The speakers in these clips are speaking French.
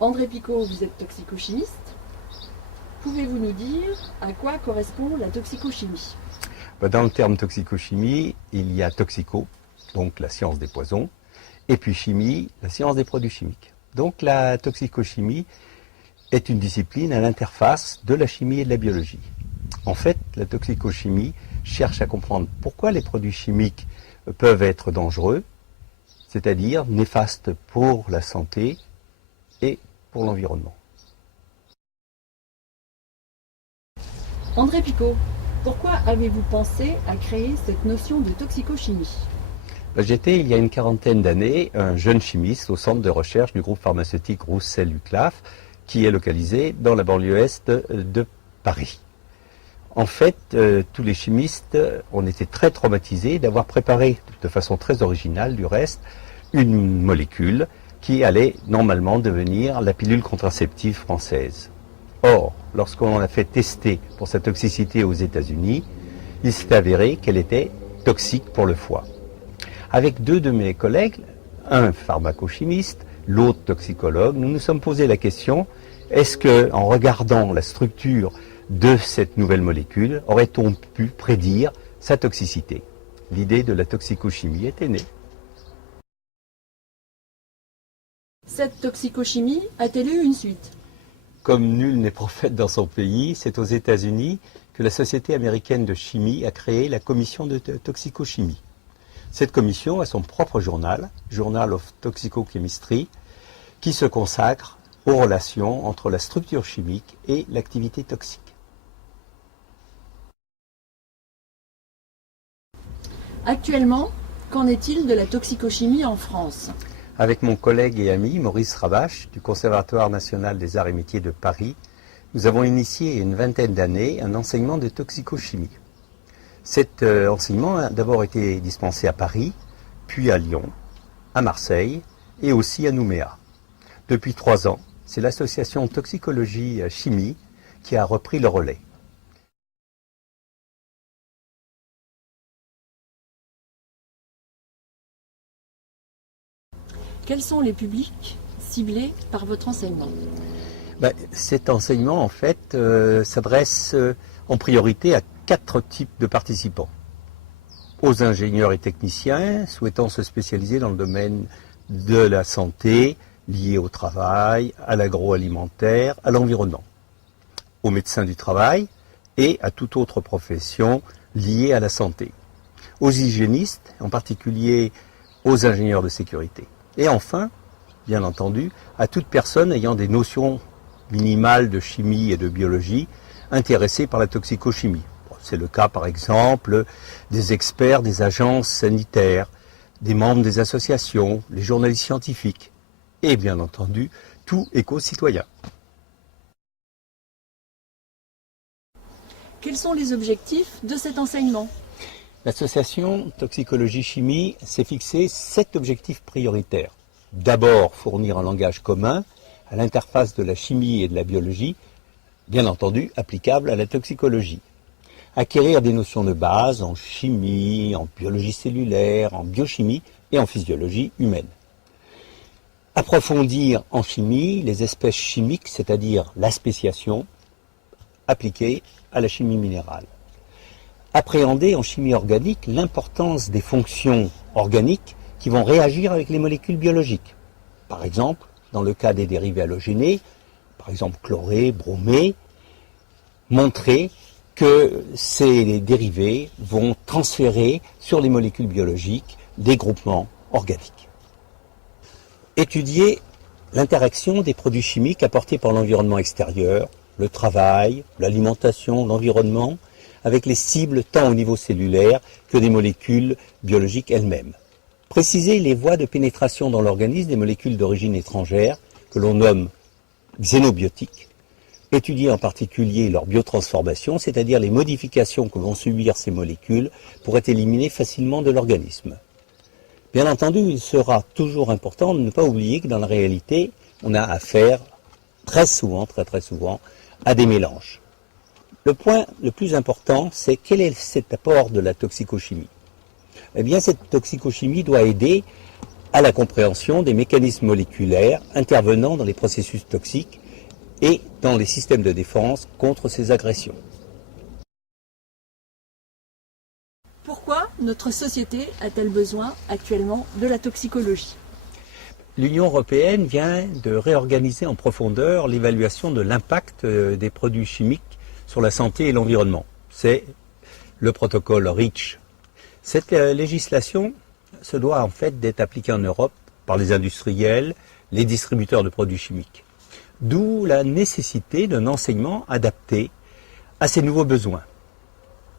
André Picot, vous êtes toxicochimiste. Pouvez-vous nous dire à quoi correspond la toxicochimie? Dans le terme toxicochimie, il y a toxico, donc la science des poisons, et puis chimie, la science des produits chimiques. Donc la toxicochimie est une discipline à l'interface de la chimie et de la biologie. En fait, la toxicochimie cherche à comprendre pourquoi les produits chimiques peuvent être dangereux, c'est-à-dire néfastes pour la santé et pour l'environnement. André Picot, pourquoi avez-vous pensé à créer cette notion de toxicochimie? J'étais, il y a une quarantaine d'années, un jeune chimiste au centre de recherche du groupe pharmaceutique Roussel-Uclaf, qui est localisé dans la banlieue est de Paris. En fait, tous les chimistes ont été très traumatisés d'avoir préparé, de façon très originale du reste, une molécule qui allait normalement devenir la pilule contraceptive française. Or, lorsqu'on l'a fait tester pour sa toxicité aux États-Unis, il s'est avéré qu'elle était toxique pour le foie. Avec deux de mes collègues, un pharmacochimiste, l'autre toxicologue, nous nous sommes posé la question, est-ce qu'en regardant la structure de cette nouvelle molécule, aurait-on pu prédire sa toxicité? L'idée de la toxicochimie était née. Cette toxicochimie a-t-elle eu une suite? Comme nul n'est prophète dans son pays, c'est aux États-Unis que la Société américaine de chimie a créé la commission de toxicochimie. Cette commission a son propre journal, Journal of Toxicochemistry, qui se consacre aux relations entre la structure chimique et l'activité toxique. Actuellement, qu'en est-il de la toxicochimie en France? Avec mon collègue et ami Maurice Rabache du Conservatoire national des arts et métiers de Paris, nous avons initié il y a une vingtaine d'années un enseignement de toxicochimie. Cet enseignement a d'abord été dispensé à Paris, puis à Lyon, à Marseille et aussi à Nouméa. Depuis 3 ans, c'est l'association Toxicologie Chimie qui a repris le relais. Quels sont les publics ciblés par votre enseignement? Cet enseignement, en fait, s'adresse en priorité à 4 types de participants. Aux ingénieurs et techniciens souhaitant se spécialiser dans le domaine de la santé, lié au travail, à l'agroalimentaire, à l'environnement. Aux médecins du travail et à toute autre profession liée à la santé. Aux hygiénistes, en particulier aux ingénieurs de sécurité. Et enfin, bien entendu, à toute personne ayant des notions minimales de chimie et de biologie intéressée par la toxicochimie. C'est le cas, par exemple, des experts des agences sanitaires, des membres des associations, les journalistes scientifiques et, bien entendu, tout éco-citoyen. Quels sont les objectifs de cet enseignement? L'association Toxicologie Chimie s'est fixé 7 objectifs prioritaires. D'abord, fournir un langage commun à l'interface de la chimie et de la biologie, bien entendu applicable à la toxicologie. Acquérir des notions de base en chimie, en biologie cellulaire, en biochimie et en physiologie humaine. Approfondir en chimie les espèces chimiques, c'est-à-dire la spéciation, appliquée à la chimie minérale. Appréhender en chimie organique l'importance des fonctions organiques qui vont réagir avec les molécules biologiques. Par exemple, dans le cas des dérivés halogénés, par exemple chlorés, bromés, montrer que ces dérivés vont transférer sur les molécules biologiques des groupements organiques. Étudier l'interaction des produits chimiques apportés par l'environnement extérieur, le travail, l'alimentation, l'environnement, avec les cibles tant au niveau cellulaire que des molécules biologiques elles-mêmes. Préciser les voies de pénétration dans l'organisme des molécules d'origine étrangère, que l'on nomme xénobiotiques. Étudier en particulier leur biotransformation, c'est-à-dire les modifications que vont subir ces molécules pour être éliminées facilement de l'organisme. Bien entendu, il sera toujours important de ne pas oublier que dans la réalité, on a affaire très souvent, très souvent, à des mélanges. Le point le plus important, c'est quel est cet apport de la toxicochimie? Eh bien, cette toxicochimie doit aider à la compréhension des mécanismes moléculaires intervenant dans les processus toxiques et dans les systèmes de défense contre ces agressions. Pourquoi notre société a-t-elle besoin actuellement de la toxicologie? L'Union européenne vient de réorganiser en profondeur l'évaluation de l'impact des produits chimiques sur la santé et l'environnement. C'est le protocole REACH. Cette législation se doit en fait d'être appliquée en Europe par les industriels, les distributeurs de produits chimiques. D'où la nécessité d'un enseignement adapté à ces nouveaux besoins.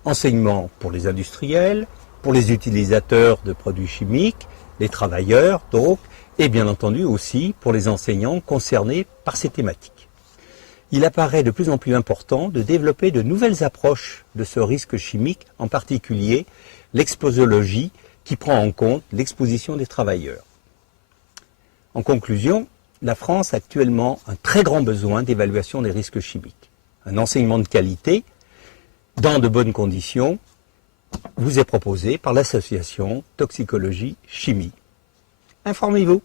Enseignement pour les industriels, pour les utilisateurs de produits chimiques, les travailleurs donc, et bien entendu aussi pour les enseignants concernés par ces thématiques. Il apparaît de plus en plus important de développer de nouvelles approches de ce risque chimique, en particulier l'exposologie qui prend en compte l'exposition des travailleurs. En conclusion, la France a actuellement un très grand besoin d'évaluation des risques chimiques. Un enseignement de qualité, dans de bonnes conditions, vous est proposé par l'association Toxicologie Chimie. Informez-vous.